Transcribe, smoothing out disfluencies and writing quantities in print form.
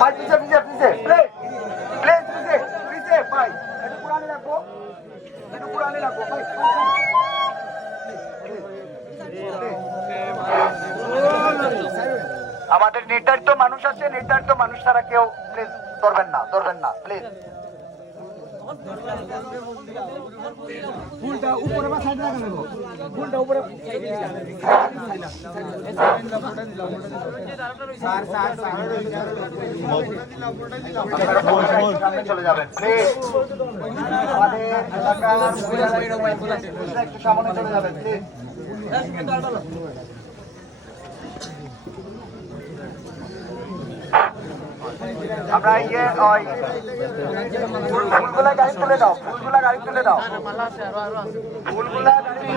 ভাই পিছে পিছে পিছে প্লিজ প্লিজ পিছে পিছে ভাই একটু পুরানি রাখবো ভাই আমাদের নির্ধারিত মানুষ আছে, নির্ধারিত মানুষ ছাড়া কেউ প্লিজ ধরবেন না প্লিজ। ফুলটা উপরে বা সাইডে রাখা নেব, ফুলটা উপরে চলে যাবেন প্লিজ। আমাদের এলাকার একটু সামনে চলে যাবেন প্লিজ। আমরা ফুলগুলা গাড়ি তুলে দাও, ফুলগুলা গাড়ি তুলে দাও, ফুলগুলা গাড়ি